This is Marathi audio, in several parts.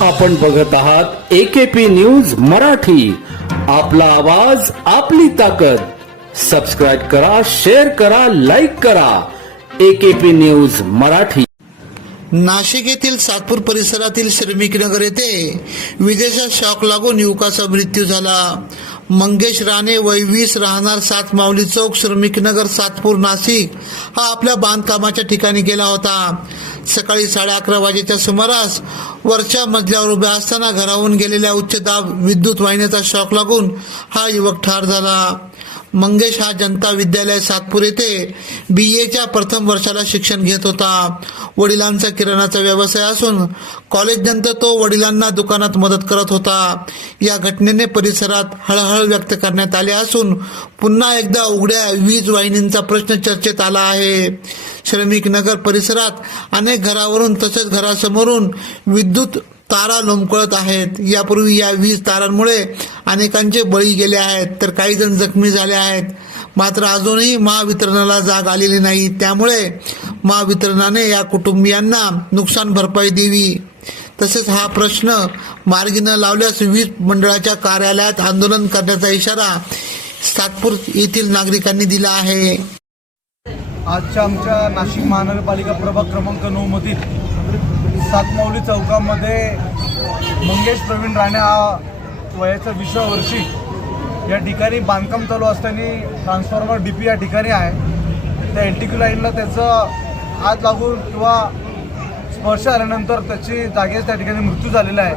आपण बघत आहात एकेपी न्यूज मराठी. आपला आवाज आपली ताकद. सबस्क्राईब करा शेअर करा लाईक करा. AKP news Marathi. नाशिक येथील सातपूर परिसरातील श्रमिक नगर येथे विजेचा शॉक लागून युवकाचा मृत्यू झाला. मंगेश राणे वय वीस राहणार सात माऊली चौक श्रमिकनगर सातपूर नाशिक. हा आपल्या बांधकामाच्या ठिकाणी गेला होता. सकाळी साडे अकरा वाजेच्या सुमारास वरच्या मजल्यावर उभ्या असताना घराहून गेलेल्या उच्च दाब विद्युत वाहिन्याचा शॉक लागून हा युवक ठार झाला. मंगेश हा जनता विद्यालय सातपूर येथे बी एच्या प्रथम वर्षाला शिक्षण घेत होता. वडिलांचा किराणाचा व्यवसाय असून कॉलेजनंतर तो वडिलांना दुकानात मदत करत होता. या घटनेने परिसरात हळहळ व्यक्त करण्यात आले असून पुन्हा एकदा उघड्या वीज वाहिनींचा प्रश्न चर्चेत आला आहे. श्रमिक नगर परिसरात अनेक घरावरून तसेच घरासमोरून विद्युत तारा लोंबकळत आहेत. यापूर्वी या वीज तारांमुळे अनेकांचे बळी गेले आहेत. तर काही जण जखमी झाले आहेत. मात्र अजूनही महावितरणाला जाग आलेली नाही. त्यामुळे महावितरणाने या कुटुंबियांना नुकसान भरपाई द्यावी. तसेच हा प्रश्न मार्गी न लावल्यास वीज मंडळाच्या कार्यालयात आंदोलन करण्याचा इशारा सातपूर येथील नागरिकांनी दिला आहे. आजच्या आमच्या नाशिक महानगरपालिका प्रभाग क्रमांक नऊमधील सातमाऊली चौकामध्ये मंगेश प्रवीण राणे हा वयाच्या विसव्या वर्षी या ठिकाणी बांधकाम चालू असताना ट्रान्सफॉर्मर डी पी या ठिकाणी आहे. त्या एल टी क्यू लाईनला त्याचं हात लागून किंवा स्पर्श आल्यानंतर त्याची जागेच त्या ठिकाणी मृत्यू झालेला आहे.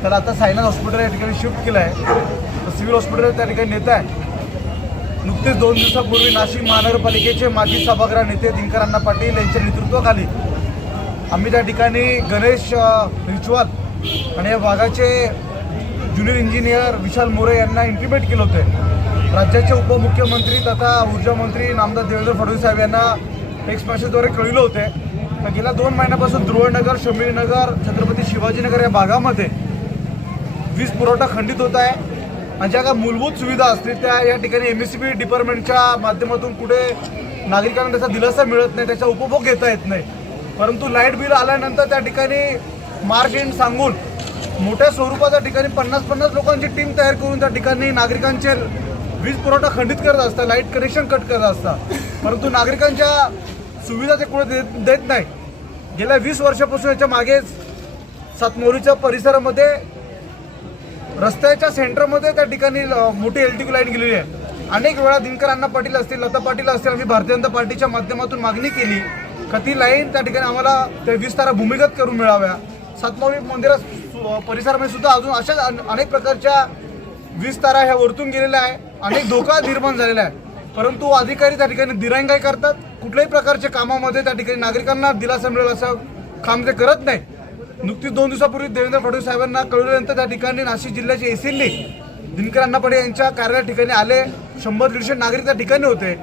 त्याला आता सायनाथ हॉस्पिटल या ठिकाणी शिफ्ट केलं आहे. तर सिव्हिल हॉस्पिटल त्या ठिकाणी नेत आहे. नुकतेच दोन दिवसापूर्वी नाशिक महानगरपालिकेचे माजी सभागृह नेते दिनकरांना पाटील यांच्या नेतृत्वाखाली आम्ही त्या ठिकाणी गणेश रिच्युअल आणि या भागाचे ज्युनियर इंजिनियर विशाल मोरे यांना इंटिमेट केलं होते. राज्याचे उपमुख्यमंत्री तथा ऊर्जा मंत्री नामदार देवेंद्र फडणवीस साहेब यांना टेक्स्ट मेसेजद्वारे कळविलं होते. तर गेल्या दोन महिन्यापासून ध्रुवनगर शमीरनगर छत्रपती शिवाजीनगर या भागामध्ये वीज पुरवठा खंडित होत आहे. आणि ज्या काही मूलभूत सुविधा असतील त्या या ठिकाणी एम एस सी बी डिपार्टमेंटच्या माध्यमातून कुठे नागरिकांना त्याचा दिलासा मिळत नाही त्याचा उपभोग घेता येत नाही. परंतु लाइट बिल आल्यानंतर त्या ठिकाणी मार्च एंड सांगून मोठ्या स्वरूपाच्या ठिकाणी पन्नास पन्नास लोकांची टीम तयार करून त्या ठिकाणी नागरिकांचे वीज पुरवठा खंडित करत असतात लाइट कनेक्शन कट करत असतात. परंतु नागरिकांच्या सुविधा ते कुठे देत देत नाही. गेल्या वीस वर्षापासून याच्या मागेच सातमोरीच्या परिसरामध्ये रस्त्याच्या सेंटरमध्ये त्या ठिकाणी मोठी एल टी लाईन गेलेली आहे. अनेक वेळा दिनकर अण्णा पाटील असतील लता पाटील असतील आम्ही भारतीय जनता पार्टीच्या माध्यमातून मागणी केली का ती लाईन त्या ठिकाणी आम्हाला ते वीस तारा भूमिगत करून मिळाव्या. सातमावी मंदिरा परिसरामध्ये सुद्धा अजून अशाच अनेक प्रकारच्या वीस तारा ह्या वरतून गेलेल्या आहे. अनेक धोका निर्माण झालेला आहे परंतु अधिकारी त्या ठिकाणी दिरंगाई करतात. कुठल्याही प्रकारच्या कामामध्ये त्या ठिकाणी नागरिकांना दिलासा मिळेल असं काम ते करत नाही. नुकतीच दोन दिवसापूर्वी देवेंद्र फडणवीस साहेबांना कळवल्यानंतर त्या ठिकाणी नाशिक जिल्ह्याचे एसींनी दिनकर अण्णा पडे यांच्या कार्यालय ठिकाणी आले. शंभर दीडशे नागरिक त्या ठिकाणी होते.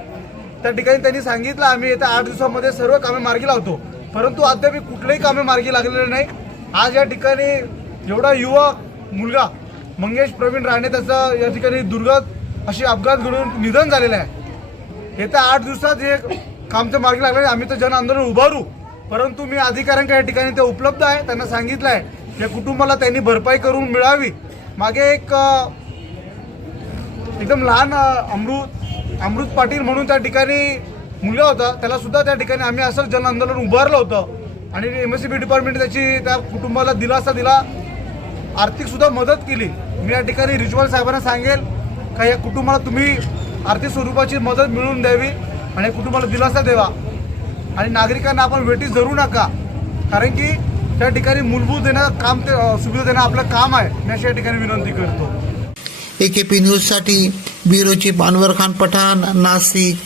त्या ठिकाणी त्यांनी सांगितलं आम्ही येत्या आठ दिवसामध्ये सर्व कामे मार्गी लावतो. परंतु अद्याप कुठलेही कामे मार्गी लागलेले नाही. आज या ठिकाणी एवढा युवा मुलगा मंगेश प्रवीण राणे त्याचं या ठिकाणी दुर्गत अशी अपघात घडून निधन झालेलं आहे. येत्या आठ दिवसात हे कामचं मार्गी लागलं आम्ही तर जन आंदोलन उभारू. परंतु मी अधिकाऱ्यांच्या या ठिकाणी ते उपलब्ध आहे. त्यांना सांगितलं आहे या कुटुंबाला त्यांनी भरपाई करून मिळावी. मागे एक एकदम लहान अमृत अमृत पाटील म्हणून त्या ठिकाणी मुलगा होता. त्याला सुद्धा त्या ठिकाणी आम्ही असंच जन आंदोलन उभारलं होतं. आणि M S C B department त्याची त्या कुटुंबाला दिलासा दिला. आर्थिक सुद्धा मदत केली. मी या ठिकाणी रिच्युअल साहेबांना सांगेल का या कुटुंबाला तुम्ही आर्थिक स्वरूपाची मदत मिळवून द्यावी आणि या कुटुंबाला दिलासा द्यावा. आणि नागरिकांना आपण वेटी धरू नका. कारण की त्या ठिकाणी मूलभूत देणं काम ते सुविधा देणं आपलं काम आहे. मी अशा या ठिकाणी विनंती करतो. एकेपी न्यूजसाठी ब्युरोची पानवर खान पठाण नाशिक.